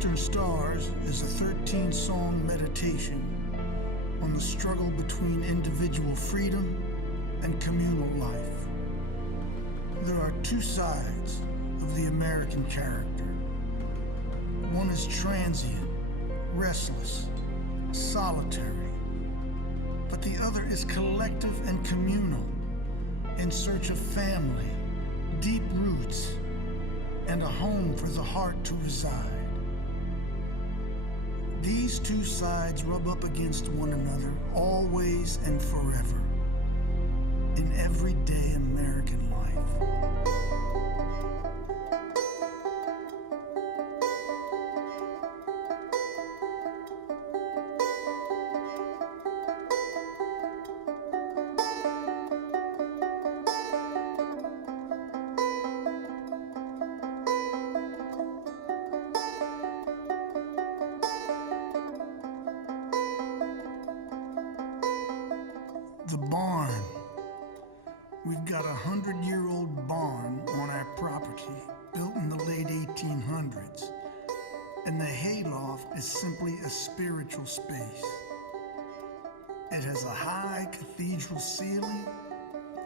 Western Stars is a 13-song meditation on the struggle between individual freedom and communal life. There are two sides of the American character. One is transient, restless, solitary, but the other is collective and communal, in search of family, deep roots, and a home for the heart to reside. These two sides rub up against one another always and forever in everyday American life. The barn. We've got a 100-year-old barn on our property, built in the late 1800s, and the hayloft is simply a spiritual space. It has a high cathedral ceiling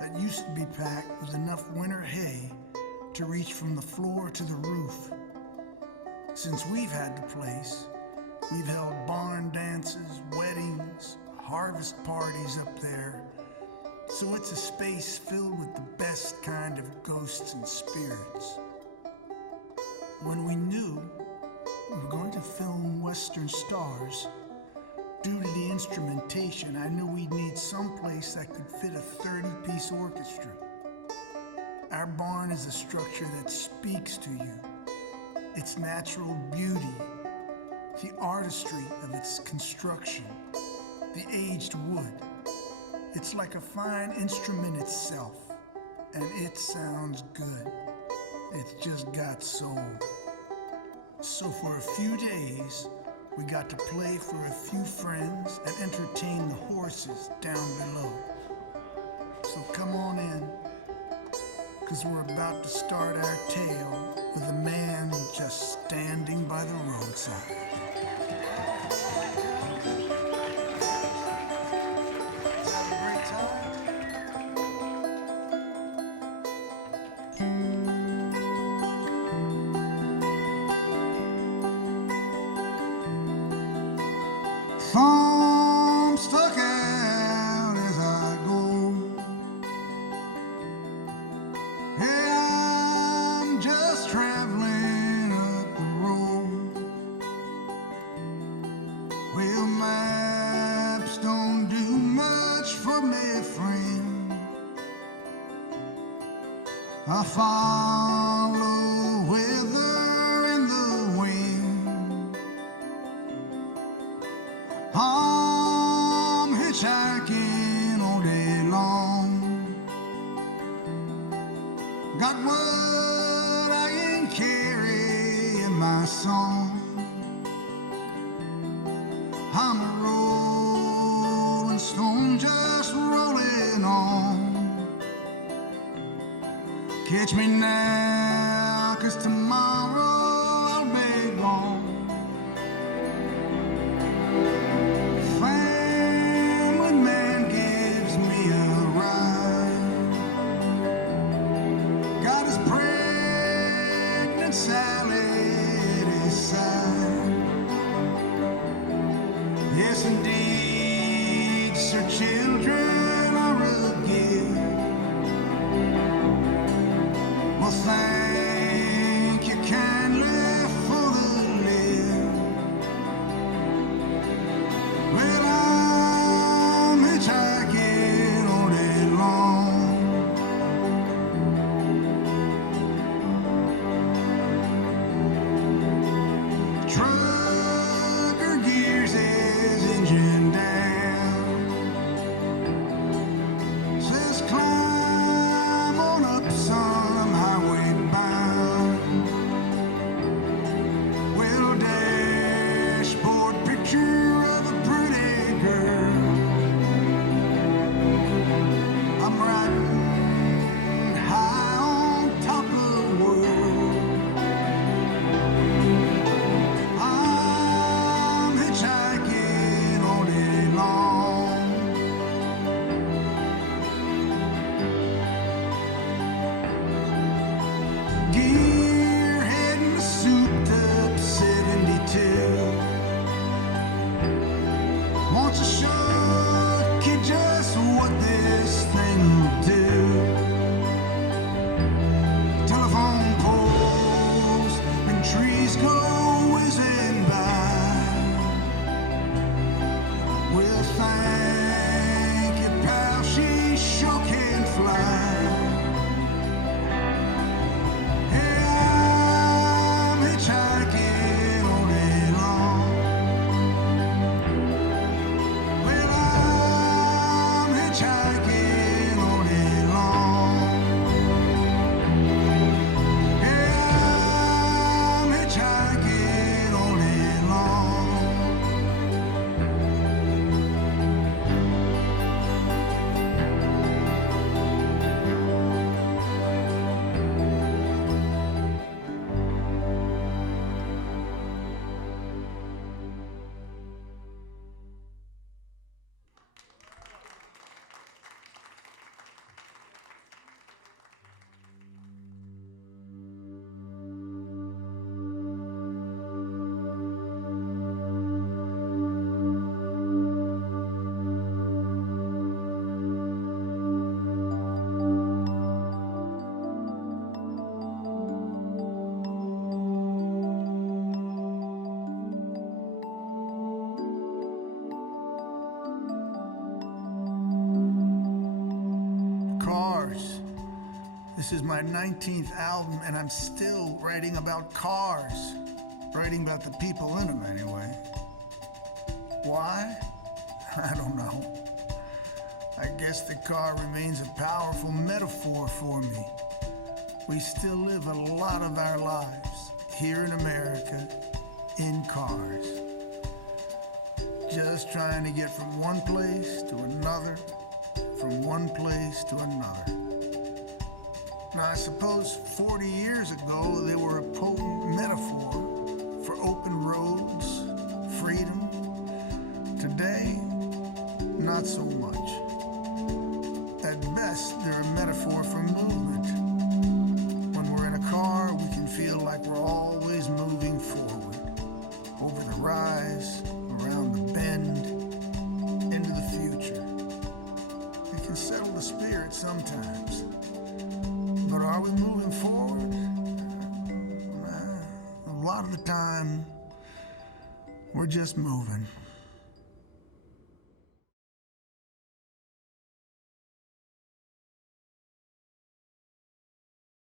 that used to be packed with enough winter hay to reach from the floor to the roof. Since we've had the place, we've held barn dances, weddings, harvest parties up there, so it's a space filled with the best kind of ghosts and spirits. When we knew we were going to film Western Stars, due to the instrumentation, I knew we'd need some place that could fit a 30-piece orchestra. Our barn is a structure that speaks to you, its natural beauty, the artistry of its construction, the aged wood. It's like a fine instrument itself, and it sounds good. It's just got soul. So for a few days, we got to play for a few friends and entertain the horses down below. So come on in, because we're about to start our tale with a man just standing by the roadside. Thumb stuck out as I go. Hey, I'm just traveling up the road. Well, maps don't do much for me, friend. I follow the weather and the wind. I'm hitchhiking all day long. Got what I can carry in my song. I'm a rolling stone just rolling on. Catch me now, 'cause tomorrow I'll be gone. Yes, indeed, sir, children are a gift. Well, thank you kindly. This is my 19th album, and I'm still writing about cars. Writing about the people in them, anyway. Why? I don't know. I guess the car remains a powerful metaphor for me. We still live a lot of our lives here in America in cars. Just trying to get from one place to another, from one place to another. Now, I suppose 40 years ago, they were a potent metaphor for open roads, freedom. Today, not so much. At best, they're a metaphor for movement. When we're in a car, we can feel like we're always moving forward, over the rise, around the bend, into the future. It can settle the spirit sometimes. But are we moving forward? A lot of the time, we're just moving.